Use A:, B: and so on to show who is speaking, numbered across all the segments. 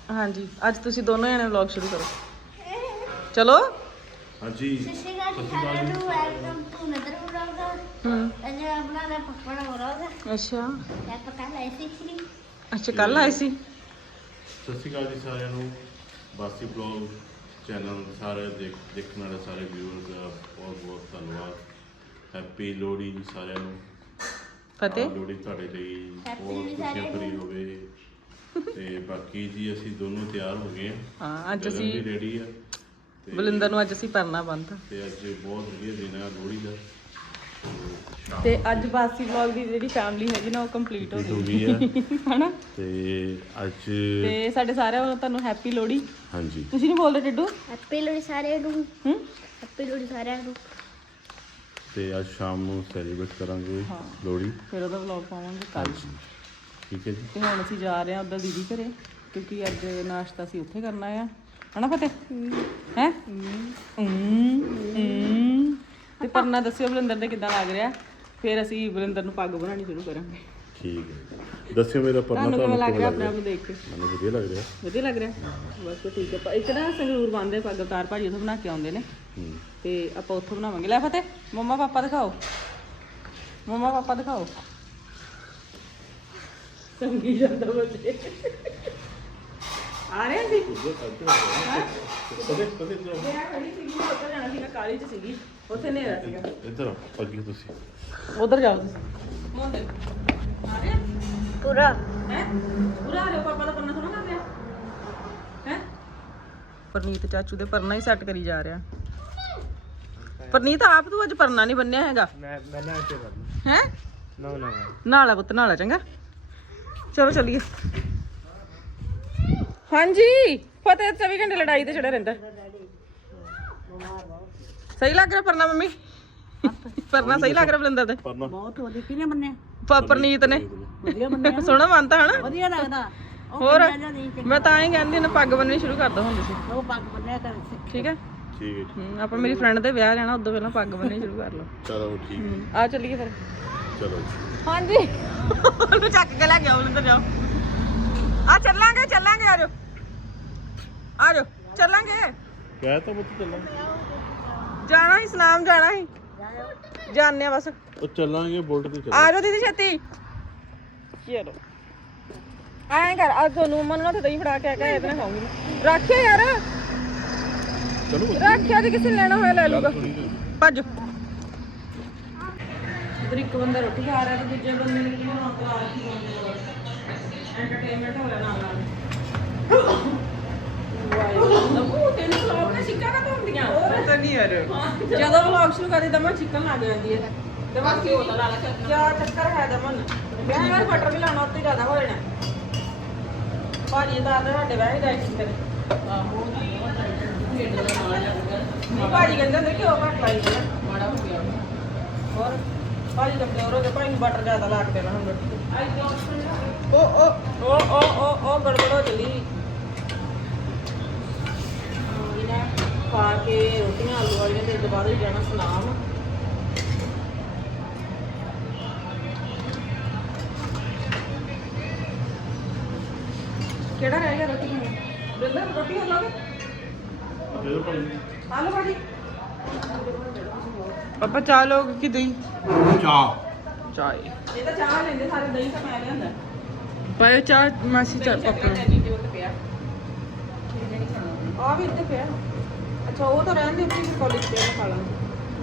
A: ਹਾਂਜੀ ਅੱਜ ਤੁਸੀਂ ਦੋਨੋਂ ਜਣੇ ਵਲੌਗ ਸ਼ੁਰੂ ਕਰੋ। ਚਲੋ
B: ਹਾਂਜੀ
C: ਸਤਿ ਸ਼੍ਰੀ ਅਕਾਲ ਜੀ, ਵੈਲਕਮ ਟੂ ਨਦਰ ਵਲੌਗ। ਅੱਜ ਆਪਣਾ ਦਾ ਪਪਾ ਦਾ ਵਲੌਗ
A: ਅੱਛਾ
C: ਆਪਾਂ ਕੱਲ ਆਏ ਸੀ।
A: ਅੱਛਾ ਕੱਲ ਆਏ ਸੀ।
B: ਸਤਿ ਸ਼੍ਰੀ ਅਕਾਲ ਜੀ ਸਾਰਿਆਂ ਨੂੰ। ਬਾਸੀ ਬਲੌਗ ਚੈਨਲ ਸਾਰੇ ਦੇਖਣ ਵਾਲੇ ਸਾਰੇ ਵਿਊਅਰਸ ਦਾ ਬਹੁਤ ਬਹੁਤ ਧੰਨਵਾਦ। ਹੈਪੀ ਲੋਹੜੀ ਜੀ ਸਾਰਿਆਂ ਨੂੰ।
A: ਫਤਿਹ।
B: ਲੋਹੜੀ ਤੁਹਾਡੇ ਲਈ
C: Happy
B: ਬਹੁਤ
C: ਲੋਹੜੀ
B: ਖੁਸ਼ੀਆਂ
C: ਸਾਰਿਆਂ
B: ਭਰੀ
C: ਨੂੰ।
B: ਹੋਵੇ। ਤੇ ਬਾਕੀ ਜੀ ਅਸੀਂ ਦੋਨੋਂ ਤਿਆਰ ਹੋ ਗਏ
A: ਹਾਂ ਅੱਜ
B: ਗਗਨ
A: ਅਸੀਂ
B: ਵੀ ਰੈਡੀ ਆ ਤੇ
A: ਬਲਿੰਦਰ ਨੂੰ ਅੱਜ ਅਸੀਂ ਪਰਨਾ ਬੰਨ੍ਹਤਾ
B: ਤੇ ਅੱਜ ਬਹੁਤ ਵਧੀਆ ਦਿਨ ਆ ਲੋਹੜੀ ਦਾ।
A: ਤੇ ਅੱਜ ਬਾਸੀ ਵਲੌਗ ਦੀ ਜਿਹੜੀ ਫੈਮਿਲੀ ਹੈਗੀ ਨਾ ਉਹ ਕੰਪਲੀਟ ਹੋ ਗਈ
B: ਆ
A: ਹਨਾ।
B: ਤੇ ਅੱਜ
A: ਤੇ ਸਾਡੇ ਸਾਰਿਆਂ ਵੱਲੋਂ ਤੁਹਾਨੂੰ ਹੈਪੀ ਲੋਹੜੀ।
B: ਹਾਂਜੀ
A: ਤੁਸੀਂ ਨਹੀਂ ਬੋਲਦੇ ਟਿੱਡੂ?
C: ਹੈਪੀ ਲੋਹੜੀ ਸਾਰਿਆਂ ਨੂੰ। ਹੈਪੀ ਲੋਹੜੀ ਸਾਰਿਆਂ ਨੂੰ।
B: ਤੇ ਅੱਜ ਸ਼ਾਮ ਨੂੰ ਸੈਲੀਬ੍ਰੇਟ ਕਰਾਂਗੇ
A: ਹਾਂ।
B: ਲੋਹੜੀ।
A: ਫਿਰ ਉਹਦਾ ਵਲੌਗ ਪਾਵਾਂਗੇ ਕੱਲ।
B: ਹਾਂਜੀ ਠੀਕ ਹੈ ਜੀ।
A: ਤੇ ਹੁਣ ਅਸੀਂ ਜਾ ਰਹੇ ਹਾਂ ਉੱਧਰ ਦੀਦੀ ਘਰੇ ਕਿਉਂਕਿ ਅੱਜ ਨਾਸ਼ਤਾ ਅਸੀਂ ਉੱਥੇ ਕਰਨਾ ਆ ਹਨਾ ਫਤਿਹ ਹੈ। ਤੇ ਪਰਨਾ ਦੱਸਿਓ ਬਲਿੰਦਰ ਦੇ ਕਿੱਦਾਂ ਲੱਗ ਰਿਹਾ। ਫਿਰ ਅਸੀਂ ਬਲਿੰਦਰ ਨੂੰ ਪੱਗ ਬਣਾਉਣੀ ਸ਼ੁਰੂ ਕਰਾਂਗੇ।
B: ਠੀਕ ਹੈ ਦੱਸਿਓ ਮੇਰਾ ਪਰਨਾ
A: ਤੁਹਾਨੂੰ ਕਿਵੇਂ ਲੱਗ ਰਿਹਾ ਆਪਣੇ ਆਪ
B: ਰਿਹਾ?
A: ਨੂੰ ਦੇਖ ਕੇ?
B: ਮੈਨੂੰ ਵਧੀਆ ਲੱਗ ਰਿਹਾ।
A: ਵਧੀਆ ਲੱਗ ਰਿਹਾ ਬਸ ਠੀਕ ਹੈ। ਇੱਕ ਨਾ ਸੰਗਰੂਰ ਬੰਨਦੇ ਪੱਗ ਅਵਤਾਰ ਭਾਜੀ ਉੱਥੋਂ ਬਣਾ ਕੇ ਆਉਂਦੇ ਨੇ ਤੇ ਆਪਾਂ ਉੱਥੋਂ ਬਣਾਵਾਂਗੇ। ਲੈ ਫਤਿਹ ਮੰਮਾ ਪਾਪਾ ਦਿਖਾਓ। ਮੰਮਾ ਪਾਪਾ ਦਿਖਾਓ। ਸੰਗੀ ਜਾਂਦਾ ਬੱਚੇ ਆ ਰਹੇ ਸੀ। ਮੇਰਾ ਖੜੀ ਸੀਗੀ ਉੱਧਰ ਜਾਣਾ ਸੀਗਾ ਕਾਲੀ ਚ ਸੀਗੀ ਉੱਥੇ ਹਨੇਰਾ ਸੀਗਾ।
B: ਇੱਧਰ ਅੱਗੇ ਤੁਸੀਂ
A: ਉਧਰ ਜਾਓ ਤੁਸੀਂ। ਮੋਂਦੇ ਆ ਰਹੇ
C: ਪੂਰਾ
A: ਹੈ ਪੂਰਾ ਆ ਰਹੇ ਪਾਪਾ ਦਾ ਪਰਨਾ ਸੋਹਣਾ ਲੱਗ ਰਿਹਾ ਹੈ। ਪਰਨੀਤ ਚਾਚੂ ਦੇ ਪਰਨਾ ਹੀ ਸੈੱਟ ਕਰੀ ਜਾ ਰਿਹਾ। ਪਰਨੀਤ ਆਪ ਤੂੰ ਅੱਜ ਪਰਨਾ ਨਹੀਂ ਬੰਨਿਆ ਹੈਗਾ।
D: ਮੈਂ ਨਾ ਇੱਥੇ ਕਰਨਾ
A: ਹੈ
D: ਨਾ
A: ਨਾਲਾ ਪੁੱਤ ਨਾਲਾ ਚੰਗਾ। ਚਲੋ ਚੱਲੀਏ। ਹਾਂਜੀ ਫਤਿਹ 24 ਘੰਟੇ ਲੜਾਈ ਤੇ ਚੜਿਆ ਰਹਿੰਦਾ। ਸਹੀ ਲੱਗ ਰਿਹਾ ਪਰਨਾ ਮੰਮੀ? ਪਰਨਾ ਸਹੀ ਲੱਗ ਰਿਹਾ ਬਲਿੰਦਰ ਦੇ?
B: ਪਰਨਾ
D: ਬਹੁਤ ਵਧੀਆ ਕਿਹਨੇ ਬੰਨੇ
A: ਪਰਨੀਤ ਨੇ
D: ਵਧੀਆ ਬੰਨੇ
A: ਸੋਹਣਾ ਮੰਨਤਾ ਹਨਾ।
D: ਵਧੀਆ ਲੱਗਦਾ
A: ਹੋਰ ਮੈਂ ਤਾਂ ਹੀ ਕਹਿੰਦੀ ਨਾ ਪੱਗ ਬੰਨਣੀ ਸ਼ੁਰੂ ਕਰ ਦੋ ਹੁਣ ਤੁਸੀਂ।
D: ਉਹ ਪੱਗ ਬੰਨਿਆ ਕਰ
A: ਠੀਕ ਹੈ
B: ਠੀਕ ਹੈ ਜੀ।
A: ਆਪਾਂ ਮੇਰੀ ਫਰੈਂਡ ਦੇ ਵਿਆਹ ਜਾਣਾ ਉਦੋਂ ਪਹਿਲਾਂ ਪੱਗ ਬੰਨਣੀ ਸ਼ੁਰੂ ਕਰ ਲਓ।
B: ਚਲੋ ਠੀਕ ਹੈ
A: ਆ ਚੱਲੀਏ ਫਿਰ।
B: ਚਲੋ ਜੀ।
A: ਹਾਂਜੀ ਉਹਨੂੰ ਚੱਕ ਕੇ ਲੈ ਕੇ ਆਓ ਅੰਦਰ ਜਾਓ। ਆ ਚੱਲਾਂਗੇ ਚੱਲਾਂਗੇ ਆ ਜਾਓ ਆ ਜਾਓ ਚੱਲਾਂਗੇ।
B: ਕਹਿ ਤਾਂ ਪੁੱਤ ਚੱਲਾਂ
A: ਜਾਣਾ ਹੀ ਸਨਾਮ ਜਾਣਾ ਹੀ ਜਾਣੇ ਆ ਬਸ।
B: ਉਹ ਚੱਲਾਂਗੇ ਬੁਲਟ ਤੇ ਚੱਲਾਂਗੇ।
A: ਆ ਜਾਓ ਦੀਦੀ ਛੇਤੀ। ਚਲੋ ਐਂ ਕਰ ਅੱਜ ਤੁਹਾਨੂੰ ਮਨ ਨਾਲ ਤੇ ਦਹੀਂ ਫੜਾ ਕੇ ਆ ਕੇ ਇਹਦੇ ਨਾਲ ਖਾਉਂਗੀ ਮੈਂ। ਰੱਖਿਆ ਯਾਰ
B: ਚਲੋ
A: ਰੱਖਿਆ ਤੇ ਕਿਸੇ ਨੇ ਲੈਣਾ ਹੋਇਆ ਲੈ ਲੂਗਾ। ਭੱਜ। ਇਧਰ ਇੱਕ ਬੰਦਾ ਰੋਟੀ ਖਾ ਰਿਹਾ ਤੇ ਦੂਜੇ ਬੰਦੇ ਨੇ ਕੀ ਬਣਾਉਣ ਤੇ ਲਾ ਰੱਖੀ ਐਂਟਰਟੇਨਮੈਂਟ ਹੋ ਰਿਹਾ ਨਾਲ ਨਾਲ। ਵਾਹਿਗੁਰੂ ਤੈਨੂੰ ਵਲੌਗ ਤੇ ਚਿੱਕਾਂ ਨਾ ਹੁੰਦੀਆਂ ਪਤਾ ਨਹੀਂ ਯਾਰ। ਜਦੋਂ ਵਲੌਗ ਸ਼ੁਰੂ ਕਰਦੀ ਦਮਨ ਚਿੱਕਣ ਲੱਗ ਜਾਂਦੀ ਹੈ। ਦਮਨ ਕੀ ਹੋਤਾ ਲਾ ਕਿਆ ਚੱਕਰ ਹੈ ਦਮਨ? ਮੈਂ ਯਾਰ ਬਟਰ ਵੀ ਲਾਣਾ ਉੱਤੇ ਜ਼ਿਆਦਾ ਹੋ ਜਾਣਾ। ਭਾਜੀ ਦਾ ਸਾਡੇ ਵੈਸੇ ਡਾਈਟਿੰਗ ਕਰੇ। ਆਹੋ ਨਹੀਂ ਭਾਜੀ ਕਹਿੰਦੇ ਹੁੰਦੇ ਕਿ ਉਹ ਘੱਟ ਲਾਈ ਜਾਣਾ ਮਾੜਾ ਹੋ ਗਿਆ। ਹੋਰ ਭਾਜੀ ਦਾ ਪਿਓਰ ਹੋ ਗਿਆ। ਭਾਈ ਨੂੰ ਬਟਰ ਜ਼ਿਆਦਾ ਲਾ ਕੇ ਦੇਣਾ ਹੁਣ ਰੋਟੀ ਤੇ। ਉਹ ਗੜਬੜ ਹੋ ਚੱਲੀ। ਇਹਨਾਂ ਖਾ ਕੇ ਰੋਟੀਆਂ ਆਲੂ ਵਾਲੀਆਂ ਤੇ ਦੁਬਾਰਾ ਹੀ ਜਾਣਾ ਸਨਾਮ। ਕਿਹੜਾ ਰਹਿ ਗਿਆ ਰੋਟੀ ਖਾਣੀ? ਬਿੰਦਰ ਰੋਟੀ ਹੋ ਲਾਵੇ
B: ਜਦੋਂ ਭਾਈ
A: ਆਲੂ ਭਾਜੀ। ਪਾਪਾ ਚਾਹ ਲੋਗੇ ਕਿ ਦਹੀਂ?
B: ਚਾਹ
A: ਚਾਹ ਇਹ ਤਾਂ ਚਾਹ ਲੈਂਦੇ ਸਾਰੇ ਦਹੀਂ ਤਾਂ ਮੈਂ ਲਿਆਂਦਾ। ਪਾਏ ਚਾਹ ਮਾਸੀ ਚਾਹ ਪਾਪਾ ਆ ਵੀ ਇੱਥੇ ਪਿਆ। ਅੱਛਾ ਉਹ ਤਾਂ ਰਹਿਣ ਦੇ ਉੱਤੇ ਕਾਲਜ ਤੇ ਖਾ ਲਾਂਗੇ।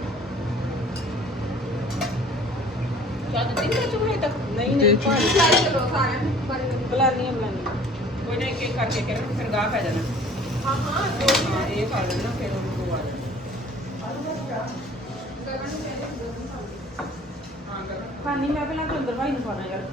A: ਚਾਹ ਦਿੱਤੀ ਨਾ ਚੁਹੇ ਤੱਕ ਨਹੀਂ ਭਾਜੀ ਚਲੋ ਸਾਰਿਆਂ ਨੂੰ ਬੁਲਾਨੀ ਕੋਈ ਨਾ ਇੱਕ ਇੱਕ ਕਰਕੇ ਕਹਿੰਦੇ ਫਿਰ ਗਾਹ ਪੈ ਜਾਣਾ। ਹਾਂ ਇਹ ਖਾ ਲੈਣਾ ਫਿਰ ਉਹ ਆ ਜਾਣਾ। ਖਾਣੀ ਮੈਂ ਪਹਿਲਾਂ ਚੰਦਰ ਭਾਈ ਨੂੰ ਖਾਣਾ ਯਾਰ।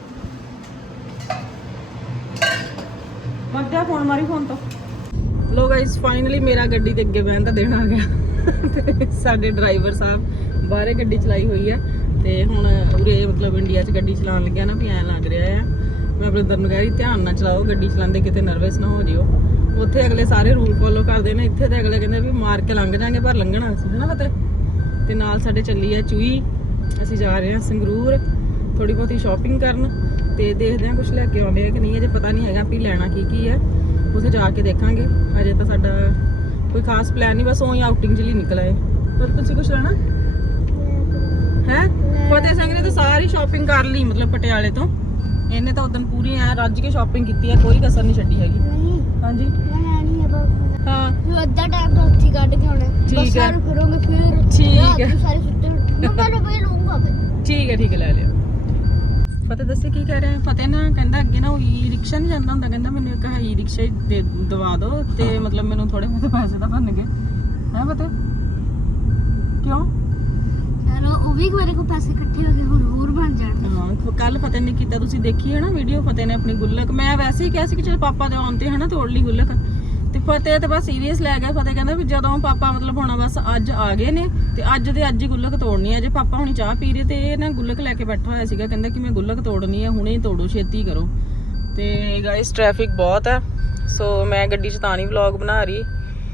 A: ਮੱਧਿਆ ਫੋਨ ਮਾਰੀ ਫੋਨ ਤੋਂ। ਲੋ ਗਾਇਸ ਫਾਈਨਲੀ ਮੇਰਾ ਗੱਡੀ ਦੇ ਅੱਗੇ ਬਹਿਣ ਦਾ ਦਿਨ ਆ ਗਿਆ। ਤੇ ਸਾਡੇ ਡਰਾਈਵਰ ਸਾਹਿਬ ਬਾਹਰੇ ਗੱਡੀ ਚਲਾਈ ਹੋਈ ਆ ਤੇ ਹੁਣ ਉਰੇ ਮਤਲਬ ਇੰਡੀਆ 'ਚ ਗੱਡੀ ਚਲਾਉਣ ਲੱਗਿਆ ਨਾ ਵੀ ਐਂ ਲੱਗ ਰਿਹਾ ਆ। ਮੈਂ ਬ੍ਰਦਰ ਨੂੰ ਕਹਿ ਰਹੀ ਧਿਆਨ ਨਾਲ ਚਲਾਓ ਗੱਡੀ ਚਲਾਉਂਦੇ ਕਿਤੇ ਨਰਵਸ ਨਾ ਹੋ ਜਿਓ। ਉੱਥੇ ਅਗਲੇ ਸਾਰੇ ਰੂਲ ਫੋਲੋ ਕਰਦੇ ਨੇ। ਇੱਥੇ ਤੇ ਅਗਲੇ ਕਹਿੰਦੇ ਵੀ ਮਾਰ ਕੇ ਲੰਘ ਜਾਾਂਗੇ ਪਰ ਲੰਘਣਾ ਸੀ ਹਨਾ ਪਤਾ। ਤੇ ਨਾਲ ਸਾਡੇ ਚੱਲੀ ਆ ਚੂਈ। ਅਸੀਂ ਜਾ ਰਹੇ ਹਾਂ ਸੰਗਰੂਰ ਥੋੜੀ ਬਹੁਤੀ ਸ਼ਾਪਿੰਗ ਕਰਨ ਤੇ ਦੇਖਦੇ ਹਾਂ ਕੁਝ ਲੈ ਕੇ ਆਉਂਦੇ ਆ ਕਿ ਨਹੀਂ। ਅਜੇ ਪਤਾ ਨਹੀਂ ਹੈਗਾ ਵੀ ਲੈਣਾ ਕੀ ਕੀ ਹੈ। ਉੱਥੇ ਜਾ ਕੇ ਦੇਖਾਂਗੇ। ਹਜੇ ਤਾਂ ਸਾਡਾ ਕੋਈ ਖਾਸ ਪਲਾਨ ਨਹੀਂ, ਬਸ ਉਹੀ ਆਊਟਿੰਗ ਲਈ ਨਿਕਲ ਆਏ। ਪਰ ਤੁਸੀਂ ਕੁਝ ਲੈਣਾ ਹੈ? ਫਤਿਹ ਸਿੰਘ ਨੇ ਤਾਂ ਸਾਰੀ ਸ਼ਾਪਿੰਗ ਕਰ ਲਈ, ਮਤਲਬ ਪਟਿਆਲੇ ਤੋਂ। ਇਹਨੇ ਤਾਂ ਉਦੋਂ ਪੂਰੀ ਐ ਰੱਜ ਕੇ ਸ਼ਾਪਿੰਗ ਕੀਤੀ ਹੈ, ਕੋਈ ਕਸਰ ਨਹੀਂ ਛੱਡੀ ਹੈਗੀ।
C: ਨਹੀਂ
A: ਹਾਂਜੀ
C: ਮੈਂ ਨਹੀਂ ਹੈ ਬਸ
A: ਹਾਂ
C: ਫਿਰ ਅੱਧਾ ਟਾਈਮ ਤਾਂ ਉੱਥੇ ਕੱਢ ਕੇ ਆਉਣਾ
A: ਠੀਕ ਹੈ।
C: ਬਸ ਸਾਰੇ ਫਿਰੋਂਗੇ ਫਿਰ
A: ਠੀਕ
C: ਰਾਤ
A: ਹੈ।
C: ਨੂੰ ਸਾਰੇ ਸੁੱਤੇ ਮੰਮਾ ਨੇ ਬਈ ਲੂੰਗਾ ਬਈ
A: ਠੀਕ ਹੈ ਲੈ ਲਿਓ। ਫਤਿਹ ਦੱਸੇ ਕੀ ਕਹਿ ਰਿਹਾ? ਫਤਿਹ ਨਾ ਕਹਿੰਦਾ ਅੱਗੇ ਨਾ ਉਹ ਈ ਰਿਕਸ਼ਾ ਨਹੀਂ ਜਾਂਦਾ ਹੁੰਦਾ, ਕਹਿੰਦਾ ਮੈਨੂੰ ਇੱਕ ਈ ਰਿਕਸ਼ਾ ਹੀ ਦਵਾ ਦਿਓ ਤੇ ਮਤਲਬ ਮੈਨੂੰ ਥੋੜੇ ਬਹੁਤੇ ਪੈਸੇ ਤਾਂ ਬਣ ਗਏ ਹੈ ਫਤਿਹ। ਕਿਉਂ?
C: ਚਲੋ ਉਹ ਵੀ ਮੇਰੇ ਕੋਲ ਪੈਸੇ ਇਕੱਠੇ ਹੋ ਗਏ, ਹੁਣ ਹੋਰ ਬਣ ਜਾਣਗੇ।
A: ਹਾਂ ਕੱਲ ਫਤਿਹ ਨੇ ਕੀਤਾ, ਤੁਸੀਂ ਦੇਖੀ ਹੈ ਨਾ ਵੀਡੀਓ। ਫਤਿਹ ਨੇ ਆਪਣੀ ਗੁੱਲਕ, ਮੈਂ ਵੈਸੇ ਹੀ ਕਿਹਾ ਸੀ ਕਿ ਚਲ ਪਾਪਾ ਦੇ ਆਉਣ ਤੇ ਹਨਾ ਤੋੜ ਲਈ ਗੁੱਲਕ, ਤੇ ਫਤਿਹ ਤੇ ਬਸ ਸੀਰੀਅਸ ਲੈ ਗਿਆ। ਫਤਿਹ ਕਹਿੰਦਾ ਵੀ ਜਦੋਂ ਪਾਪਾ ਮਤਲਬ ਹੋਣਾ ਬਸ ਅੱਜ ਆ ਗਏ ਨੇ ਤੇ ਅੱਜ ਦੇ ਅੱਜ ਹੀ ਗੁੱਲਕ ਤੋੜਨੀ ਹੈ। ਜੇ ਪਾਪਾ ਹੁਣੀ ਚਾਹ ਪੀ ਰਹੇ ਤੇ ਇਹ ਨਾ ਗੁੱਲਕ ਲੈ ਕੇ ਬੈਠਾ ਹੋਇਆ ਸੀਗਾ, ਕਹਿੰਦਾ ਕਿ ਮੈਂ ਗੁੱਲਕ ਤੋੜਨੀ ਹੈ, ਹੁਣੇ ਹੀ ਤੋੜੋ, ਛੇਤੀ ਕਰੋ। ਤੇ ਗਾਇਸ ਟ੍ਰੈਫਿਕ ਬਹੁਤ ਹੈ, ਸੋ ਮੈਂ ਗੱਡੀ 'ਚ ਤਾਂ ਨਹੀਂ ਵਲੌਗ ਬਣਾ ਰਹੀ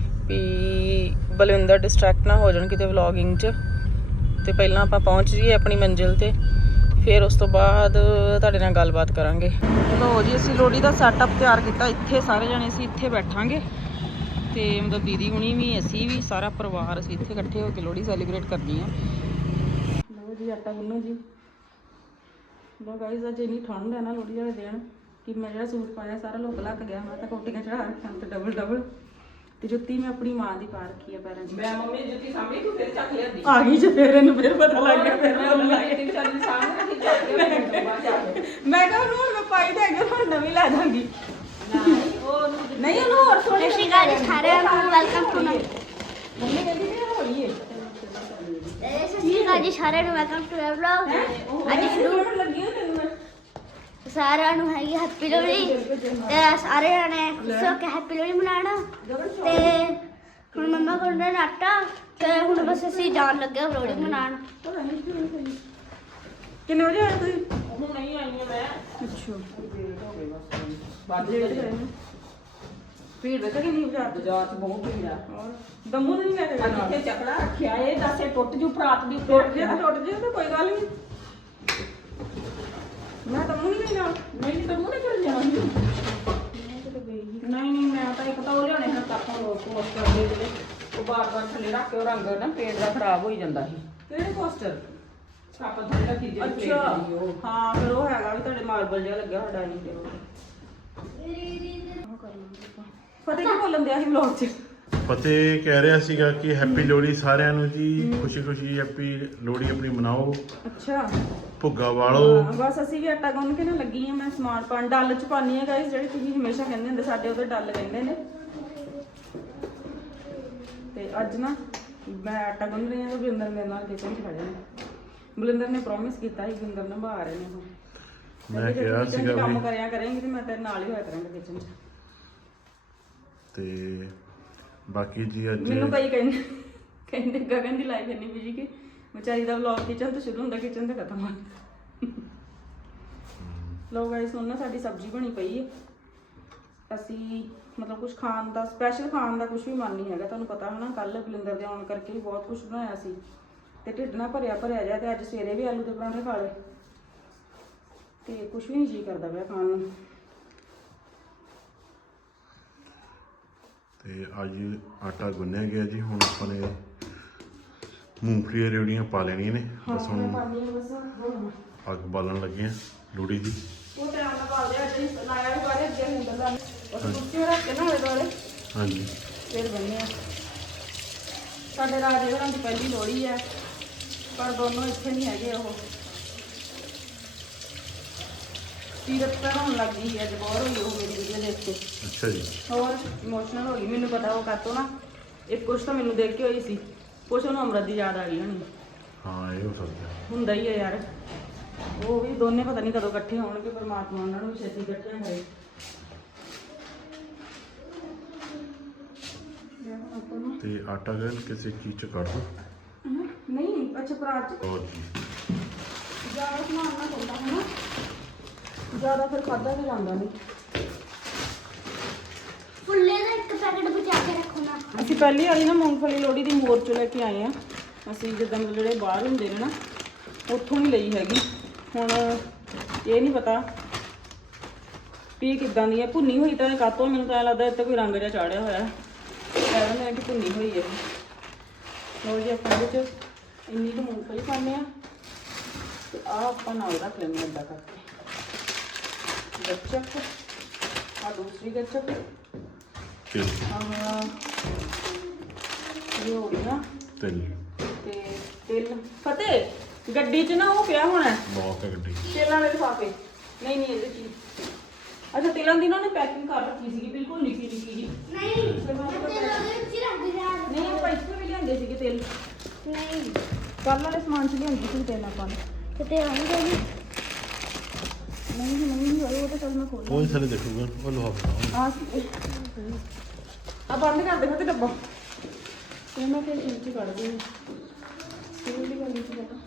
A: ਵੀ ਬਲਵਿੰਦਰ ਡਿਸਟਰੈਕਟ ਨਾ ਹੋ ਜਾਣ ਕਿਤੇ ਵਲੌਗਿੰਗ 'ਚ। ਤੇ ਪਹਿਲਾਂ ਆਪਾਂ ਪਹੁੰਚ ਜਾਈਏ ਆਪਣੀ ਮੰਜ਼ਿਲ ਤੇ, ਫਿਰ ਉਸ ਤੋਂ ਬਾਅਦ ਤੁਹਾਡੇ ਨਾਲ ਗੱਲਬਾਤ ਕਰਾਂਗੇ। ਲਓ ਜੀ ਅਸੀਂ ਲੋਹੜੀ ਦਾ ਸੈਟਅਪ ਤਿਆਰ ਕੀਤਾ, ਇੱਥੇ ਸਾਰੇ ਜਣੇ ਅਸੀਂ ਇੱਥੇ ਬੈਠਾਂਗੇ ਤੇ ਮਤਲਬ ਦੀਦੀ ਹੁਣੀ ਵੀ, ਅਸੀਂ ਵੀ, ਸਾਰਾ ਪਰਿਵਾਰ ਅਸੀਂ ਇੱਥੇ ਇਕੱਠੇ ਹੋ ਕੇ ਲੋਹੜੀ ਸੈਲੀਬ੍ਰੇਟ ਕਰਨੀ ਆ। ਲਓ ਜੀ ਆਟਾ ਗੁੰਨੋ ਜੀ। ਲਓ ਗਾਇਸ ਅੱਜ ਇੰਨੀ ਠੰਡ ਹੈ ਨਾ ਲੋਹੜੀ ਵਾਲੇ ਦਿਨ ਕਿ ਮੈਂ ਜਿਹੜਾ ਸੂਟ ਪਾਇਆ ਸਾਰਾ ਲੋਕ ਲੱਗ ਗਿਆ। ਮੈਂ ਤਾਂ ਕੋਟੀਆਂ ਚੜਾ ਰੱਖਾਂ ਤੇ ਡਬਲ ਤੇ ਜੁੱਤੀ ਮੈਂ ਆਪਣੀ ਮਾਂ ਦੀ ਪਾ ਰੱਖੀ ਆ ਪੈਰਾਂ 'ਚ।
E: ਮੈਂ ਮੰਮੀ ਦੀ ਜੁੱਤੀ ਸਾਹਮਣੇ ਤੂੰ ਫਿਰ ਚੱਕ ਲਿਆਂਦੀ
A: ਆ ਗਈ ਜੇ ਫਿਰ ਇਹਨੂੰ ਫਿਰ ਪਤਾ ਲੱਗ ਗਿਆ। ਫਿਰ
E: ਮੈਂ ਲਾਈ ਤੇ ਚੱਲ ਸਾਹਮਣੇ ਰੱਖੀ ਜਾ ਕੇ ਬਾਹਰ ਜਾ ਕੇ
A: ਮੈਂ ਕਿਹਾ ਉਹਨੂੰ ਹੁਣ ਮੈਂ ਪਾਈ ਤੇ ਅੱਗੇ ਹੁਣ ਨਵੀਂ ਲੈ ਦਾਂਗੀ। ਨਹੀਂ ਉਹਨੂੰ ਹੋਰ
C: ਸਤਿ ਸ਼੍ਰੀ ਅਕਾਲ ਜੀ ਸਾਰਿਆਂ ਨੂੰ, ਵੈਲਕਮ ਟੂ ਮਾਈ
A: ਮੰਮੀ ਕਹਿੰਦੀ ਵੀ ਇਹ ਹੋਈ ਏ।
C: ਸਤਿ ਸ਼੍ਰੀ ਅਕਾਲ ਜੀ ਸਾਰਿਆਂ ਨੂੰ, ਵੈਲਕਮ ਟੂ ਮਾਈ ਵਲੌਗ। ਅੱਜ ਸ਼ੁਰੂ
A: ਲੱਗੀ ਹੋ ਤੈਨੂੰ ਮੈਂ।
C: ਸਾਰਿਆਂ ਨੂੰ ਹੈਗੀ ਹੈਪੀ ਲੋਹੜੀ ਤੇ ਸਾਰੇ ਜਣੇ ਖੁਸ਼ ਹੋ ਕੇ ਹੈਪੀ ਲੋਹੜੀ ਮਨਾਉਣਾ। ਤੇ ਹੁਣ ਮੰਮਾ ਕੋਲ ਨੇ ਆਟਾ ਤੇ ਹੁਣ ਬਸ ਅਸੀਂ ਜਾਣ ਲੱਗੇ ਹਾਂ ਲੋਹੜੀ ਮਨਾਉਣ।
A: ਕਿੰਨੇ ਵਜੇ ਆਏ ਤੁਸੀਂ?
E: ਹੁਣ ਨਹੀਂ ਆਈ ਹਾਂ ਮੈਂ
A: ਅੱਛਾ
E: ਬਾਅਦ
A: ਲੇਟ ਗਏ ਨੇ। ਭੀੜ ਵੇਖਿਆ ਕਿੰਨੀ
E: ਬਾਜ਼ਾਰ ਚ ਬਹੁਤ ਭੀੜ ਆ।
A: ਹੋਰ ਦਮੂ ਨਹੀਂ ਲੈ ਕੇ
E: ਆ
A: ਜਾਣਾ।
E: ਕਿੱਥੇ ਚੱਕੜਾ ਰੱਖਿਆ ਇਹ ਦੱਸੇ ਟੁੱਟ ਜੂ ਫਰਾਤ ਦੀ ਉੱਤੇ
A: ਟੁੱਟ ਜੇ ਤਾਂ ਕੋਈ ਗੱਲ ਨਹੀਂ। ਮੈਂ ਦਮੂ ਨਹੀਂ ਲੈਣਾ।
E: ਨਹੀਂ ਤਾਂ ਮੂੰਹ ਨਹੀਂ ਕਰ ਜਾਣਾ ਨਹੀਂ ਮੈਂ ਤਾਂ ਇੱਕ ਤਾਂ ਉਹ ਲਿਆਣੇ ਹਨ ਤਾਂ ਆਪਾਂ ਲੋਕ ਪੋਸਟ ਕਰਦੇ ਜਿਹੜੇ ਉਹ ਬਾਰ-ਬਾਰ ਥੱਲੇ ਰੱਖ ਕੇ ਉਹ ਰੰਗ ਨਾ ਪੇਂਟ ਦਾ ਖਰਾਬ ਹੋਈ ਜਾਂਦਾ ਸੀ।
A: ਕਿਹੜੇ ਪੋਸਟਰ?
E: ਆਪਾਂ ਥੱਲੇ ਰੱਖੀ ਜਿਹੜੀ ਪੇਂਟ
A: ਅੱਛਾ
E: ਦੀ ਉਹ
A: ਹਾਂ ਫਿਰ ਉਹ ਹੈਗਾ ਵੀ ਤੁਹਾਡੇ ਮਾਰਬਲ ਜਿਹਾ ਲੱਗਿਆ ਸਾਡਾ ਨਹੀਂ ਤੇ ਉਹ ਫਤਿਹ ਕੀ ਬੋਲਣ ਦਿਆ ਸੀ ਵਲੌਗ 'ਚ?
B: ਫਤਿਹ ਕਹਿ ਰਿਹਾ ਸੀਗਾ ਕਿ ਹੈਪੀ ਲੋਹੜੀ ਸਾਰਿਆਂ ਨੂੰ ਜੀ, ਖੁਸ਼ੀ ਹੈਪੀ ਲੋਹੜੀ ਆਪਣੀ ਮਨਾਓ,
A: ਅੱਛਾ
B: ਭੁੱਗਾ ਵਾਲੋ।
A: ਹਾਂ, ਬਸ ਅਸੀਂ ਵੀ ਆਟਾ ਗੁੰਨ ਕੇ ਨਾ ਲੱਗੀ ਆ ਮੈਂ ਸਮਾਨ ਪਾਣ। ਡੱਲ 'ਚ ਪਾਣੀ ਆ ਗਾਇਸ, ਜਿਹੜੇ ਤੁਸੀਂ ਹਮੇਸ਼ਾ ਕਹਿੰਦੇ ਹੁੰਦੇ ਸਾਡੇ ਉਹਦੇ ਡੱਲ ਕਹਿੰਦੇ ਨੇ। ਤੇ ਅੱਜ ਨਾ ਮੈਂ ਆਟਾ ਗੁੰਨ ਰਹੀ ਹਾਂ ਤੇ ਬਲਿੰਦਰ ਮੇਰੇ ਨਾਲ ਕਿਚਨ 'ਚ ਖੜੇ ਨੇ। ਬਲਿੰਦਰ ਨੇ ਪ੍ਰੋਮਿਸ ਕੀਤਾ ਸੀ, ਬਲਿੰਦਰ ਨਿਭਾ ਰਹੇ ਨੇ ਉਹ।
B: ਮੈਂ ਕਿਹਾ ਸੀਗਾ
A: ਕੰਮ
B: ਵੀ
A: ਕਰਿਆ ਕਰਾਂਗੀ ਤੇ ਮੈਂ ਤੇਰੇ ਨਾਲ ਹੀ ਹੋਇਆ ਕਰਾਂਗਾ ਕਿਚਨ 'ਚ।
B: ਤੇ ਬਾਕੀ ਜੀ ਅੱਜ
A: ਮੈਨੂੰ ਕਈ ਕਹਿੰਦੇ ਗਗਨ ਦੀ ਲਾਈਫ ਇੰਨੀ ਬਿਜੀ ਕਿ ਵਿਚਾਰੀ ਦਾ ਵਲੌਗ ਕਿਚਨ ਤੋਂ ਸ਼ੁਰੂ ਹੁੰਦਾ ਕਿਚਨ ਤੇ ਖਤਮ ਹੁੰਦਾ। ਲੋ ਗਾਇਸ ਹੁਣ ਨਾ ਸਾਡੀ ਸਬਜ਼ੀ ਬਣੀ ਪਈ ਹੈ। ਅਸੀਂ ਮਤਲਬ ਕੁਝ ਖਾਣ ਦਾ ਸਪੈਸ਼ਲ ਖਾਣ ਦਾ ਕੁਝ ਵੀ ਮਨ ਨਹੀਂ ਹੈਗਾ, ਤੁਹਾਨੂੰ ਪਤਾ ਹੈ ਨਾ। ਕੱਲ ਬਲਿੰਦਰ ਦੇ ਆਉਣ ਕਰਕੇ ਵੀ ਬਹੁਤ ਕੁਝ ਬਣਾਇਆ ਸੀ ਤੇ ਢਿੱਡ ਨਾਲ ਭਰਿਆ ਜਿਹਾ। ਤੇ ਅੱਜ ਸਵੇਰੇ ਵੀ ਆਲੂ ਦੇ ਪਰਾਂਠੇ ਖਾ ਲਏ ਤੇ ਕੁਝ ਵੀ ਨਹੀਂ ਜੀ ਕਰਦਾ ਪਿਆ ਖਾਣ ਨੂੰ।
B: ਤੇ ਅੱਜ ਆਟਾ ਗੁੰਨਿਆ ਗਿਆ ਜੀ। ਹੁਣ ਆਪਾਂ ਨੇ ਮੂੰਗਫਲੀ ਦੀਆਂ ਰੇਵੜੀਆਂ ਪਾ ਲੈਣੀਆਂ ਨੇ। ਬਸ ਹੁਣ ਅੱਗ ਬਾਲਣ ਲੱਗੇ ਆ ਲੋਹੜੀ ਦੀ।
A: ਉਹ ਤੇ ਆਣਾ ਬਾਲਦੇ ਅੱਜ ਹੀ ਲਾਇਆ ਵੀ ਬਾਰੇ ਅੱਗੇ ਹੁੰਦਾ ਲਾ ਉਹ ਕੁਰਸੀ ਰੱਖ ਕੇ ਨਾ ਹੋਏ ਦੁਆਲੇ
B: ਹਾਂਜੀ
A: ਫਿਰ ਬੰਨੇ ਆ। ਸਾਡੇ ਰਾਜੇ ਘਰਾਂ ਦੀ ਪਹਿਲੀ ਲੋਹੜੀ ਹੈ ਪਰ ਦੋਨੋਂ ਇੱਥੇ ਨਹੀਂ ਹੈਗੇ। ਉਹ ਸੀਰਤ ਤਾਂ ਹੋਣ ਲੱਗ ਗਈ ਅੱਜ, ਬੋਰ ਹੋਈ ਉਹ ਮੇਰੀ ਵੀਡੀਓ ਦੇਖ ਕੇ।
B: ਅੱਛਾ ਜੀ।
A: ਹੋਰ ਇਮੋਸ਼ਨਲ ਹੋ ਗਈ। ਮੈਨੂੰ ਪਤਾ ਉਹ ਕਾਤੋਂ ਨਾ ਇੱਕ ਕੁਛ ਤਾਂ ਮੈਨੂੰ ਦੇਖ ਕੇ ਹੋਈ ਸੀ, ਕੁਛ ਉਹਨੂੰ ਅਮਰਤ ਦੀ ਯਾਦ ਆ ਗਈ ਹੋਣੀ।
B: ਹਾਂ ਇਹ ਹੋ ਸਕਦਾ।
A: ਹੁੰਦਾ ਹੀ ਹੈ ਯਾਰ। ਉਹ ਵੀ ਦੋਨੇ ਪਤਾ ਨਹੀਂ ਕਦੋਂ ਇਕੱਠੇ ਹੋਣਗੇ, ਪਰਮਾਤਮਾ ਉਹਨਾਂ ਨੂੰ ਛੇਤੀ ਇਕੱਠਿਆਂ ਕਰੇ।
B: ਤੇ ਆਟਾ ਗਨ ਕਿਸੇ ਚੀਜ਼ ਚ ਕੱਢ ਦੋ।
A: ਨਹੀਂ ਅੱਛਾ ਪਰਾਤ ਚ
B: ਹੋਰ ਜੀ
A: ਜ਼ਿਆਦਾ ਸਮਾਨ ਨਾ ਹੁੰਦਾ ਹੈ ਨਾ, ਜ਼ਿਆਦਾ ਫਿਰ ਖਾਧਾ ਵੀ ਜਾਂਦਾ ਨਹੀਂ।
C: ਫੁੱਲੇ ਦਾ ਇੱਕ ਪੈਕਟ ਬਚਾ ਕੇ ਰੱਖੋ ਨਾ।
A: ਅਸੀਂ ਪਹਿਲੀ ਵਾਰੀ ਨਾ ਮੂੰਗਫਲੀ ਲੋਹੜੀ ਦੀ ਮੋਰ ਚੋਂ ਲੈ ਕੇ ਆਏ ਆ। ਅਸੀਂ ਜਿੱਦਾਂ ਮਤਲਬ ਜਿਹੜੇ ਬਾਹਰ ਹੁੰਦੇ ਨੇ ਨਾ ਉੱਥੋਂ ਨਹੀਂ ਲਈ ਹੈਗੀ। ਹੁਣ ਇਹ ਨਹੀਂ ਪਤਾ ਵੀ ਇਹ ਕਿੱਦਾਂ ਦੀ ਹੈ, ਭੁੰਨੀ ਹੋਈ ਤਾਂ ਕਾਤੋਂ ਮੈਨੂੰ ਤਾਂ ਐਂ ਲੱਗਦਾ ਇੱਥੇ ਕੋਈ ਰੰਗ ਜਿਹਾ ਚਾੜਿਆ ਹੋਇਆ ਹੈ, ਕਹਿੰਦੇ ਨੇ ਕਿ ਭੁੰਨੀ ਹੋਈ ਹੈ। ਲਓ ਜੀ ਆਪਾਂ ਇਹਦੇ 'ਚ ਇੰਨੀ ਕੁ ਮੂੰਗਫਲੀ ਪਾਉਂਦੇ ਹਾਂ ਤੇ ਆਹ ਆਪਾਂ ਨਾਲ ਰੱਖ ਲੈਂਦੇ ਹਾਂ ਇੱਦਾਂ ਕਰਕੇ ਗੱਚਕ, ਆਹ ਦੂਸਰੀ ਗੱਚਕ,
B: ਤਿਲ
A: ਇਹ ਹੋ ਗਿਆ
B: ਤਿਲ
A: ਤੇ ਤਿਲ। ਫਤਿਹ ਗੱਡੀ 'ਚ ਨਾ ਉਹ ਪਿਆ ਹੋਣਾ
B: ਬਹੁਤ ਹੈ ਗੱਡੀ।
A: ਤੇਲਾਂ ਦੇ ਲਿਫਾਫੇ, ਨਹੀਂ ਇਹਦੇ 'ਚ ਹੀ। ਅੱਛਾ ਤੇਲਾਂ ਦੀ ਨਾ ਉਹਨੇ ਪੈਕਿੰਗ ਕਰ ਰੱਖੀ ਸੀਗੀ ਬਿਲਕੁਲ ਨਿੱਕੀ ਨਿੱਕੀ ਜੀ।
C: ਨਹੀਂ
A: ਨਹੀਂ ਆਪਾਂ ਇੱਥੋਂ ਵੀ ਲਿਆਂਦੇ ਸੀਗੇ ਤੇਲ,
C: ਨਹੀਂ
A: ਕੱਲ੍ਹ ਵਾਲੇ ਸਮਾਨ 'ਚ ਲਿਆਂਦੀ ਸੀ ਤੇਲ ਆਪਾਂ ਨੇ।
C: ਕਿਤੇ ਆਉਂਗਾ ਜੀ।
A: ਨਹੀਂ ਹੋਏ ਉਹ ਤਾਂ ਚੱਲ ਮੈਂ ਖੋਲ
B: ਉਹ ਥੱਲੇ ਦੇਖੂਗਾ ਉਹ ਲੋਹਾ
A: ਆ ਬੰਦ ਕਰ ਦੇ ਫਤਿਹ ਡੱਬਾ ਤੇ ਮੈਂ ਫਿਰ ਇੰਚ ਕੱਢ ਦੂੰ ਸਟੀਲ ਦੀ ਗੱਲ ਨਹੀਂ ਕਰਦਾ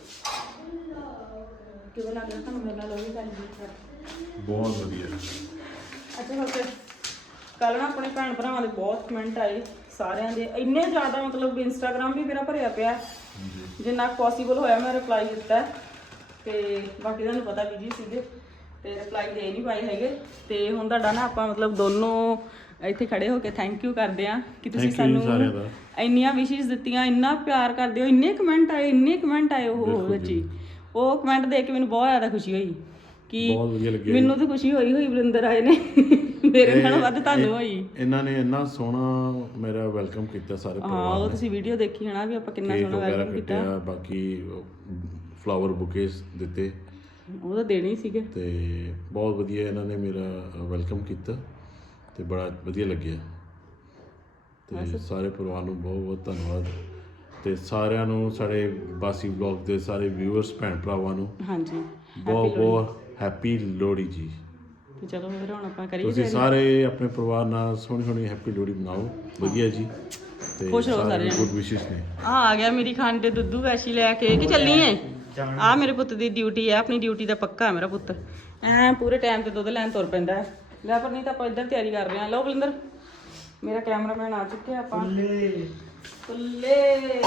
A: ਕਿਵੇਂ ਲੱਗਦਾ ਤੁਹਾਨੂੰ ਮੇਰੇ ਨਾਲ ਉਹ ਵੀ ਕਰ
B: ਬਹੁਤ ਵਧੀਆ।
A: ਅੱਛਾ ਫਿਰ ਕੱਲ੍ਹ ਨਾ ਆਪਣੇ ਭੈਣ ਭਰਾਵਾਂ ਦੇ ਬਹੁਤ ਕਮੈਂਟ ਆਏ ਸਾਰਿਆਂ ਦੇ, ਇੰਨੇ ਜ਼ਿਆਦਾ ਮਤਲਬ ਇੰਸਟਾਗ੍ਰਾਮ ਵੀ ਮੇਰਾ ਭਰਿਆ ਪਿਆ, ਜਿੰਨਾ ਪੋਸੀਬਲ ਹੋਇਆ ਮੈਂ ਰਿਪਲਾਈ ਦਿੱਤਾ ਤੇ ਬਾਕੀ ਤੁਹਾਨੂੰ ਪਤਾ ਬਿਜੀ ਸੀਗੇ ਤੇ ਰਿਪਲਾਈ ਦੇ ਨਹੀਂ ਪਾਏ ਹੈਗੇ। ਤੇ ਹੁਣ ਤੁਹਾਡਾ ਨਾ ਆਪਾਂ ਮਤਲਬ ਦੋਨੋਂ ਇੱਥੇ ਖੜੇ ਹੋ ਕੇ ਥੈਂਕ ਯੂ ਕਰਦੇ ਆ ਕਿ ਤੁਸੀਂ ਸਾਨੂੰ ਇੰਨੀਆਂ ਵਿਸ਼ੇਸ ਦਿੱਤੀਆਂ, ਇੰਨਾ ਪਿਆਰ ਕਰਦੇ ਹੋ, ਇੰਨੇ ਕਮੈਂਟ ਆਏ ਉਹ ਬੱਚੀ। ਉਹ ਕਮੈਂਟ ਦੇਖ ਕੇ ਮੈਨੂੰ ਬਹੁਤ ਜ਼ਿਆਦਾ ਖੁਸ਼ੀ ਹੋਈ ਕਿ ਮੈਨੂੰ ਤਾਂ ਖੁਸ਼ੀ ਹੋਈ ਵਰਿੰਦਰ ਆਏ ਨੇ, ਮੇਰੇ ਨਾਲ ਵੱਧ ਤੁਹਾਨੂੰ ਹੋਈ।
B: ਇਹਨਾਂ ਨੇ ਇੰਨਾ ਸੋਹਣਾ ਮੇਰਾ ਵੈਲਕਮ ਕੀਤਾ ਸਾਰੇ ਪਰਿਵਾਰ ਨੇ।
A: ਉਹ ਤੁਸੀਂ ਵੀਡੀਓ ਦੇਖੀ ਹੈ ਨਾ ਵੀ ਆਪਾਂ ਕਿੰਨਾ ਸੋਹਣਾ ਵੈਲਕਮ ਕੀਤਾ।
B: ਬਾਕੀ ਫਲਾਵਰ ਬੁਕੇਸ ਦਿੱਤੇ,
A: ਉਹ ਤਾਂ ਦੇਣੇ ਹੀ ਸੀਗੇ
B: ਤੇ ਬਹੁਤ ਵਧੀਆ ਇਹਨਾਂ ਨੇ ਮੇਰਾ ਵੈਲਕਮ ਕੀਤਾ ਤੇ ਬੜਾ ਵਧੀਆ ਲੱਗਿਆ। ਤੇ ਸਾਰੇ ਪਰਿਵਾਰ ਨੂੰ ਬਹੁਤ ਬਹੁਤ ਧੰਨਵਾਦ ਤੇ ਸਾਰਿਆਂ ਨੂੰ ਸਾਡੇ ਬਾਸੀ ਵਲੌਗ ਦੇ ਸਾਰੇ ਵਿਊਅਰਸ ਭੈਣ ਭਰਾਵਾਂ ਨੂੰ
A: ਹਾਂਜੀ
B: ਬਹੁਤ ਬਹੁਤ ਹੈਪੀ ਲੋਹੜੀ ਜੀ।
A: ਤੇ ਚਲੋ ਫਿਰ ਹੁਣ ਆਪਾਂ ਕਰੀਏ
B: ਤੁਸੀਂ ਸਾਰੇ ਆਪਣੇ ਪਰਿਵਾਰ ਨਾਲ ਸੋਹਣੀ ਹੈਪੀ ਲੋਹੜੀ ਮਨਾਓ ਵਧੀਆ ਜੀ ਤੇ
A: ਖੁਸ਼ ਰਹੋ ਸਾਰੇ
B: ਗੁੱਡ ਵਿਸ਼ੇਸ ਨੇ।
A: ਆ ਗਿਆ ਮੇਰੀ ਖਾਣ ਤੇ ਦੁੱਧੂ ਵੈਸ਼ੀ ਲੈ ਕੇ ਕਿ ਚੱਲੀਏ। ਆ ਮੇਰੇ ਪੁੱਤ ਦੀ ਡਿਊਟੀ ਹੈ, ਆਪਣੀ ਡਿਊਟੀ ਦਾ ਪੱਕਾ ਹੈ ਮੇਰਾ ਪੁੱਤ, ਐ ਪੂਰੇ ਟਾਈਮ ਤੇ ਦੁੱਧ ਲੈਣ ਤੁਰ ਪੈਂਦਾ ਹੈ। ਲੈ ਪਰ ਨਹੀਂ ਤਾਂ ਆਪਾਂ ਇੱਧਰ ਤਿਆਰੀ ਕਰ ਰਹੇ ਹਾਂ। ਲਓ ਬਲਿੰਦਰ ਮੇਰਾ ਕੈਮਰਾਮੈਨ ਆ ਚੁੱਕਿਆ, ਆਪਾਂ ਫੁੱਲੇ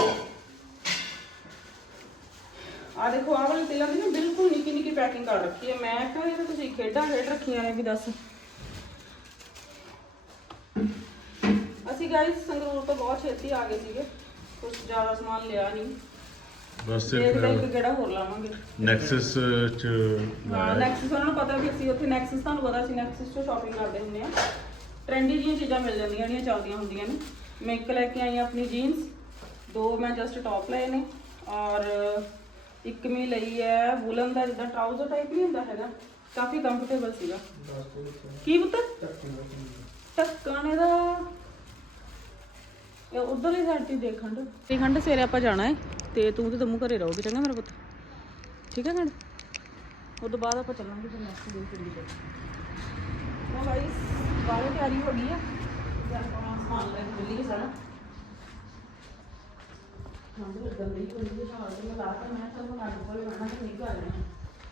A: ਆ ਦੇਖੋ ਆਹ ਵਾਲੀ ਤੇਲਾਂ ਦੀ ਨਾ ਬਿਲਕੁਲ ਨਿੱਕੀ ਪੈਕਿੰਗ ਕਰ ਰੱਖੀ ਹੈ। ਮੈਂ ਕਿਹਾ ਇਹ ਤਾਂ ਤੁਸੀਂ ਖੇਡਾਂ ਖੇਡ ਰੱਖੀਆਂ ਨੇ ਵੀ ਦੱਸ। ਅਸੀਂ ਗਾਇਸ ਸੰਗਰੂਰ ਤੋਂ ਬਹੁਤ ਛੇਤੀ ਆ ਗਏ ਸੀਗੇ, ਕੁਝ ਜ਼ਿਆਦਾ ਸਮਾਨ ਲਿਆ ਨਹੀਂ,
B: ਬਸ
A: ਇੱਕ ਕਿਹੜਾ ਹੋਰ ਲਾਵਾਂਗੇ
B: ਨੈਕਸਸ ਚ।
A: ਹਾਂ ਨੈਕਸਸ ਉਹਨਾਂ ਨੂੰ ਪਤਾ ਵੀ ਅਸੀਂ ਉੱਥੇ ਨੈਕਸਸ, ਤੁਹਾਨੂੰ ਪਤਾ ਅਸੀਂ ਨੈਕਸਸ ਤੋਂ ਸ਼ਾਪਿੰਗ ਕਰਦੇ ਹੁੰਦੇ ਆ। ਟ੍ਰੈਂਡੀ ਜਿਹੀਆਂ ਚੀਜ਼ਾਂ ਮਿਲ ਜਾਂਦੀਆਂ ਜਿਹੜੀਆਂ ਚੱਲਦੀਆਂ ਹੁੰਦੀਆਂ ਨੇ। ਮੈਂ ਇੱਕ ਲੈ ਕੇ ਆਈ ਆਪਣੀ ਜੀਨਸ, 2 ਮੈਂ ਜਸਟ ਟੌਪ ਲਏ ਨੇ ਔਰ ਇੱਕ ਮੈਂ ਲਈ ਹੈ ਵੂਲਨ ਦਾ, ਜਿੱਦਾਂ ਟਰਾਊਜ਼ਰ ਟਾਈਪ ਨਹੀਂ ਹੁੰਦਾ ਹੈਗਾ, ਕਾਫੀ ਕੰਫਰਟੇਬਲ ਸੀਗਾ। ਕੀ ਪੁੱਤ ਟੱਕਣ ਦਾ ਉਧਰਲੀ ਸਾਈਡ ਤੇ ਦੇਖਣ ਸਵੇਰੇ ਆਪਾਂ ਜਾਣਾ ਹੈ ਤੇ ਤੂੰ ਤੇ ਦਮੂ ਘਰੇ ਰਹੋਗੇ, ਚੰਗਾ ਮੇਰਾ ਪੁੱਤ, ਠੀਕ ਹੈ ਖੰਡ। ਉਹ ਤੋਂ ਬਾਅਦ ਆਪਾਂ ਚੱਲਾਂਗੇ ਫਿਰ ਨੈਕਸਟ ਡੇ ਕੁੜੀ ਦੇ। ਉਹ ਗਾਇਸ ਬਾਹਰ ਤਿਆਰੀ ਹੋ ਗਈ ਹੈ ਤੇ ਆਪਾਂ ਸਮਾਨ ਲੈ ਕੇ ਚੱਲੀਏ ਸਾਰਾ। ਠੰਡ ਲੱਗਣ ਦੀ ਕੋਈ ਵੀ ਸ਼ਾਲ ਤੇ ਲਾ ਕੇ ਮੈਂ ਸਭ ਨਾਲ ਕੋਲ ਰਹਿਣਾ ਤੇ ਨਹੀਂ ਕਰ ਲੈਣਾ।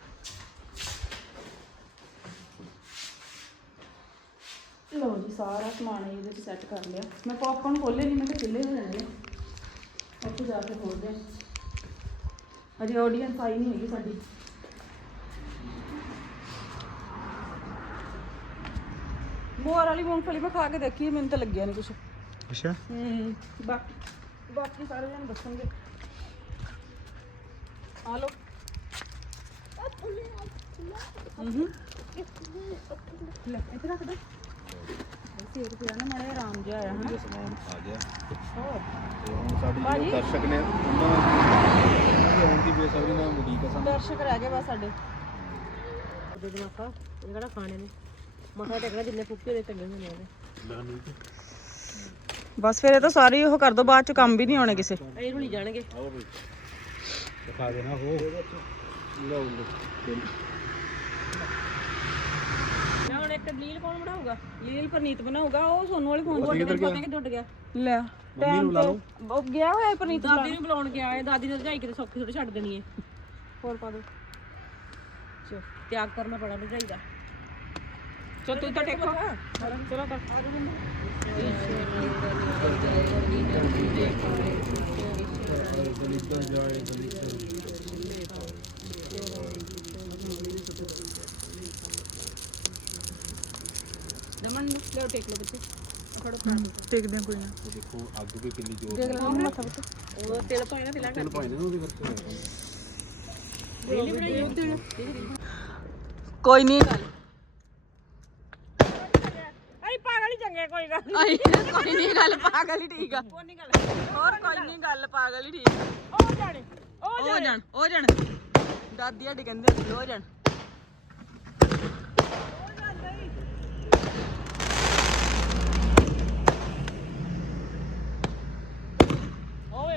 A: ਲਓ ਜੀ ਸਾਰਾ ਸਮਾਨ ਇਹਦੇ ਵਿੱਚ ਸੈੱਟ ਕਰ ਲਿਆ। ਮੈਂ ਪੌਪਕਾਰਨ ਖੋਲੇ ਨਹੀਂ, ਮੈਂ ਕਿਹਾ ਖੁੱਲੇ ਹੋ ਜਾਂਦੇ ਉੱਥੇ ਜਾ ਕੇ ਖੋਲਦੇ ਆ। ਅਜੇ ਆਡੀਅנס ਆਈ ਨਹੀਂ ਹੈਗੀ ਸਾਡੀ। ਮੋਰ ਵਾਲੀ ਮੂੰਗਫਲੀ ਮੈਂ ਖਾ ਕੇ ਦੇਖੀ, ਮੈਨੂੰ ਤਾਂ ਲੱਗਿਆ ਨਹੀਂ ਕੁਛ।
D: ਅੱਛਾ
A: ਬਾਕੀ ਸਾਰੇ ਜਣ ਦੱਸਣਗੇ। ਆ ਲੋ ਲੈ ਇੱਥੇ ਰੱਖ ਦੇ। ਸੇਕ ਪਿਆ ਨਾ ਮਾੜਾ ਆਰਾਮ ਜਿਹਾ ਆਇਆ ਹਾਂ
F: ਸਮਾਨ ਆ ਗਿਆ
A: ਹੋਰ
F: ਤੇ ਹੁਣ ਸਾਡੀ
A: ਭਾਜੀ।
F: ਜੋ ਦਰਸ਼ਕ ਨੇ ਉਹਨਾਂ ਦੀ ਆਉਣ ਦੀ ਬੇਸਬਰੀ ਨਾਲ ਉਡੀਕ ਹੈ ਸਾਨੂੰ।
A: ਦਰਸ਼ਕ ਰਹਿ ਗਏ ਬਸ ਸਾਡੇ।
D: ਇਹ ਕਿਹੜਾ ਖਾਣੇ ਨੇ ਮਸਾ ਟੇਕਣਾ ਜਿੰਨੇ ਫੁੱਕੇ ਦੇ ਟੰਗੇ ਹੁੰਦੇ ਨੇ।
A: ਬਸ ਫਿਰ ਇਹ ਤਾਂ ਸਾਰੇ ਉਹ ਕਰ ਦੋ, ਬਾਅਦ ਚ ਕੰਮ ਵੀ ਨਹੀਂ ਆਉਣੇ ਕਿਸੇ।
D: ਇਹ ਰੁਲੀ ਜਾਣਗੇ।
F: ਆਓ ਬਈ ਦਿਖਾ ਦੇਣਾ ਉਹ ਲਓ
A: ਹੁਣ ਇੱਕ ਲੀਲ ਕੌਣ ਬਣਾਊਗਾ? ਲੀਲ ਪਰਨੀਤ ਬਣਾਊਗਾ। ਉਹ ਸੋਨੂ ਵਾਲੇ ਫੋਨ ਚ ਪਤਾ ਕਿ ਟੁੱਟ ਗਿਆ। ਲੈ
F: ਮੰਮੀ ਨੂੰ ਲਾ ਲਓ।
A: ਉਹ ਗਿਆ ਹੋਇਆ ਪਰਨੀਤ
D: ਦਾਦੀ ਨੂੰ ਬੁਲਾਉਣ ਗਿਆ ਹੈ, ਦਾਦੀ ਨੇ ਰਜਾਈ ਕਿਤੇ ਸੌਖੀ ਥੋੜੀ ਛੱਡ ਦੇਣੀ ਹੈ।
A: ਹੋਰ ਪਾ ਦੋ।
D: ਤਿਆਗ ਕਰਨਾ ਬੜਾ ਰਜਾਈ ਦਾ।
A: ਚਲ ਤੂੰ ਤਾਂ ਟੇਕੋ। ਚਲੋ ਕਰ।
E: ਦਮਨ ਨੂੰ ਲਿਓ ਟੇਕ ਲਓ ਬੱਚੇ ਫੜੋ
A: ਦੇਖਦੇ ਹਾਂ ਕੋਈ ਨਾ
F: ਦੇਖੋ ਅੱਗ ਵੀ ਕਿੰਨੀ ਜ਼ੋਰ
A: ਦੇਖ ਲਓ ਮੱਥਾ ਪੁੱਤ
E: ਉਹ ਤੇਲ ਪਾਏ ਨਾ ਪਹਿਲਾਂ
F: ਤੇਲ ਪਾਏ ਨੇ ਉਹਦੇ ਕਰਕੇ
A: ਕੋਈ ਨਹੀਂ
D: ਆਈ ਪਾਗਲ ਹੀ ਚੰਗੇ ਕੋਈ ਗੱਲ
A: ਆਈ ਕੋਈ ਨਹੀਂ ਗੱਲ ਪਾਗਲ ਹੀ ਠੀਕ ਆ
D: ਕੋਈ ਨਹੀਂ ਗੱਲ
A: ਹੋਰ ਕੋਈ ਨਹੀਂ ਗੱਲ ਪਾਗਲ ਹੀ ਠੀਕ ਆ।
D: ਉਹ ਜਾਣੇ
A: ਉਹ ਜਾਣ ਦਾਦੀ ਸਾਡੀ ਕਹਿੰਦੇ ਸੀ ਉਹ ਜਾਣ
D: ਓਏ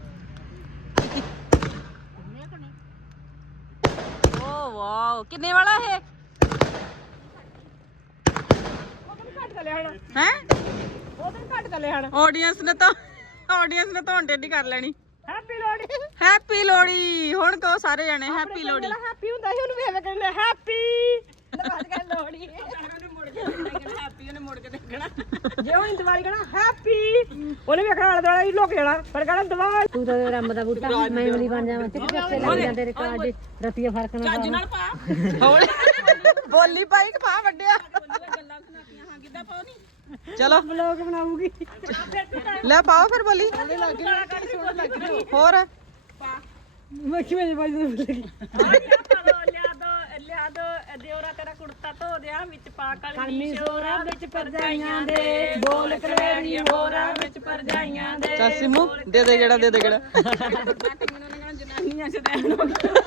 A: ਓ ਵਾਓ ਕਿੰਨੇ ਵਾਲਾ ਇਹ
D: ਘੱਟ ਕਰ ਲਿਆ ਹਣ
A: ਹੈ
D: ਉਹ ਦਿਨ ਘੱਟ ਕਰ ਲਿਆ ਹਣ
A: ਆਡੀਅנס ਨੇ ਤਾਂ ਹੁਣ ਟੇਢੀ ਕਰ ਲੈਣੀ
D: ਹੈਪੀ ਲੋਹੜੀ
A: ਹੈਪੀ ਲੋਹੜੀ ਹੁਣ ਕਹੋ ਸਾਰੇ ਜਾਣੇ ਹੈਪੀ ਲੋਹੜੀ
D: ਹੈਪੀ ਹੁੰਦਾ ਸੀ ਉਹਨੂੰ ਵੇਖ ਕਹਿੰਦੇ ਹੈਪੀ ਅੱਜ ਕੱਲ ਲੋਹੜੀ
E: ਹੈਪੀ ਉਹਨੇ ਮੁੜ ਕੇ ਦੇਖਣਾ
D: ਜੇ ਉਹ ਦੀਵਾਲੀ ਕਹਣਾ ਹੈਪੀ ਉਹਨੇ ਵੇਖਣਾ ਆਲੇ ਦੁਆਲੇ ਹੀ ਲੁਕ ਜਾਣਾ ਫਿਰ ਕਹਣਾ ਦੀਵਾਲੀ ਤੂੰ ਤਾਂ ਰੰਬ ਦਾ ਬੂਟਾ ਮੈਂ ਵਾਲੀ ਬਣ ਜਾਵਾਂ ਤੇ ਕਿੱਥੇ ਲੱਗ ਜਾਂਦੇ ਰਿਕਾਰਡ ਰਤੀਆ ਫਰਕ ਨਾ
E: ਚੱਜ ਨਾਲ ਪਾ
A: ਹੌਲੀ ਬੋਲੀ ਪਾਈ ਕਿ ਪਾ ਵੱਡਿਆ
E: ਗੱਲਾਂ ਸੁਣਾਤੀਆਂ ਹਾਂ ਕਿੱਦਾਂ ਪਾਉ ਨਹੀਂ
A: ਚਲੋ
D: ਲੋਕ ਬਣਾਉਗੀ
A: ਲੈ ਪਾਓ ਫਿਰ ਬੋਲੀ ਹੋਰ
D: ਮੱਖੀ ਮੇਰੇ ਬਾਈ ਨੂੰ ਲੱਗੀ
E: ਲਿਆ ਦੋ ਦਿਓਰਾ ਤੇਰਾ ਕੁੜਤਾ ਧੋ ਦਿਆ ਵਿੱਚ ਪਾ
D: ਕਲਮੀ ਸੋਰਾ ਵਿੱਚ ਪਰਜਾਈਆਂ ਦੇ ਬੋਲ ਕਲੇਰੀ ਮੋਰਾ ਵਿੱਚ ਪਰਜਾਈਆਂ ਦੇ
A: ਚੱਲ ਸਿਮੂ ਦੇ ਦੇ ਗੇੜਾ
E: ਜਨਾਨੀਆਂ ਸ਼ਦੈਣ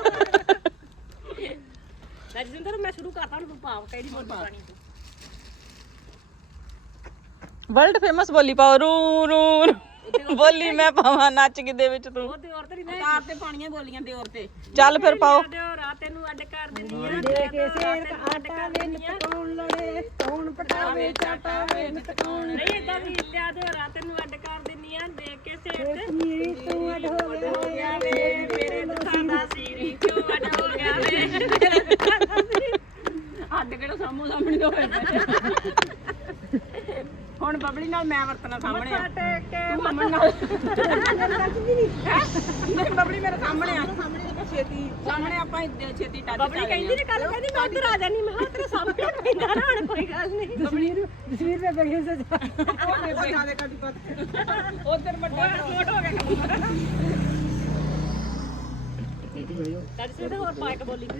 D: ਰਜਿੰਦਰ ਮੈਂ ਸ਼ੁਰੂ ਕਰਤਾ ਹੁਣ ਤੂੰ ਪਾਵ ਕਿਹੜੀ ਬੋਲ ਪਾਣੀ ਤੂੰ
A: ਵਰਲਡ ਫੇਮਸ ਬੋਲੀ ਪਾਓ ਰੂ ਰੂ ਰੂ। ਬੋਲੀ ਮੈਂ ਪਾਵਾਂ ਨੱਚ ਕਿਦੇ ਵਿੱਚ ਤੂੰ
D: ਦਿਓਰ ਤੇਰੀ
E: ਤਾਰ ਤੇ ਪਾਣੀਆਂ ਬੋਲੀਆਂ ਦਿਓਰ ਤੇ
A: ਚੱਲ ਫਿਰ ਪਾਓ
D: ਦਿਓਰਾ ਤੈਨੂੰ ਅੱਡ ਕਰ ਦਿੰਦੀਆਂ ਦੇ ਕੇ ਸੇਰ ਆਟਾ ਵੇ ਨਿਤ ਕੌਣ ਲੜੇ ਕੌਣ ਪਟਾਵੇ ਚਾਟਾ ਵੇ ਨਿਤ ਕੌਣ ਨਹੀਂ ਇਦਾਂ ਵੀ ਲਿਆ ਦਿਓਰਾ ਤੈਨੂੰ ਅੱਡ ਕਰ ਦਿੰਦੀਆਂ ਦੇ ਕੇ ਸੇਰ ਤੇ ਮੇਰੀ ਤੂੰ ਅੱਡ ਹੋ ਗਿਆ ਵੇ ਮੇਰੇ ਦੁੱਖਾਂ ਦਾ ਸੀਰੀ ਕਿਉਂ ਅੱਡ ਹੋ ਗਿਆ ਵੇ
E: ਅੱਡ ਕਿਹੜਾ ਸਾਹਮਣੇ ਹੋਏ ਹੁਣ ਬਬਲੀ ਨਾਲ ਮੈਂ ਵਰਤਣਾ ਸਾਹਮਣੇ ਆ ਤੂੰ ਅਮਨ ਨਾਲ ਨਹੀਂ ਬਬਲੀ ਮੇਰੇ ਸਾਹਮਣੇ ਆ ਛੇਤੀ ਸਾਹਮਣੇ ਆਪਾਂ ਛੇਤੀ ਟੱਚ
D: ਬਬਲੀ ਕਹਿੰਦੀ ਨੇ ਕੱਲ ਕਹਿੰਦੀ ਮੈਂ ਉੱਧਰ ਆ ਜਾਨੀ ਮੈਂ ਕਿਹਾ ਤੇਰੇ ਸਾਹਮਣੇ ਪੈਂਦਾ ਨਾ ਹੁਣ ਕੋਈ ਗੱਲ ਨਹੀਂ ਤਸਵੀਰ ਤੇ ਬਗਿਆ ਸਜਾ
E: ਉਧਰ ਵੱਡਾ
D: ਨੋਟ ਹੋ ਗਿਆ ਤਦ ਹੋਰ ਪਾ ਕੇ ਬੋਲੀ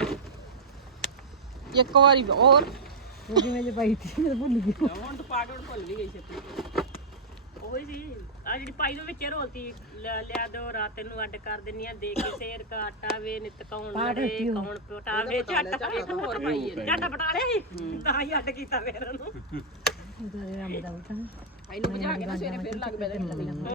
A: ਇੱਕ ਵਾਰੀ ਹੋਰ
D: ਉਹ ਜਿਵੇਂ ਜੇ ਪਾਈ ਸੀ ਮੈਂ ਭੁੱਲ ਗਈ
E: ਹੁਣ ਤੂੰ ਪਾ ਕੇ ਭੁੱਲ ਵੀ ਗਈ ਛੇਤੀ
D: ਉਹੀ ਸੀ ਆ ਜਿਹੜੀ ਪਾਈ ਦੇ ਵਿੱਚ ਰੋਲਤੀ ਲਿਆ ਦੋ ਰਾਤ ਤੈਨੂੰ ਅੱਡ ਕਰ ਦਿੰਨੀ ਆ ਦੇ ਕੇ ਸੇਰ ਕਾ ਆਟਾ ਵੇ ਨਿਤ ਕੌਣ ਲੜੇ ਕੌਣ ਪਟਾਵੇ ਝੱਟ
E: ਹੋਰ ਪਾਈ ਹੈ
D: ਝੱਟ ਪਟਾ ਲਿਆ ਸੀ ਤਾਂ ਹੀ ਅੱਡ ਕੀਤਾ ਫੇਰ ਉਹਨੂੰ
E: ਇਹਨੂੰ ਬੁਝਾ ਕੇ ਨਾ ਸਵੇਰੇ ਫੇਰ ਲੱਗ ਪਿਆ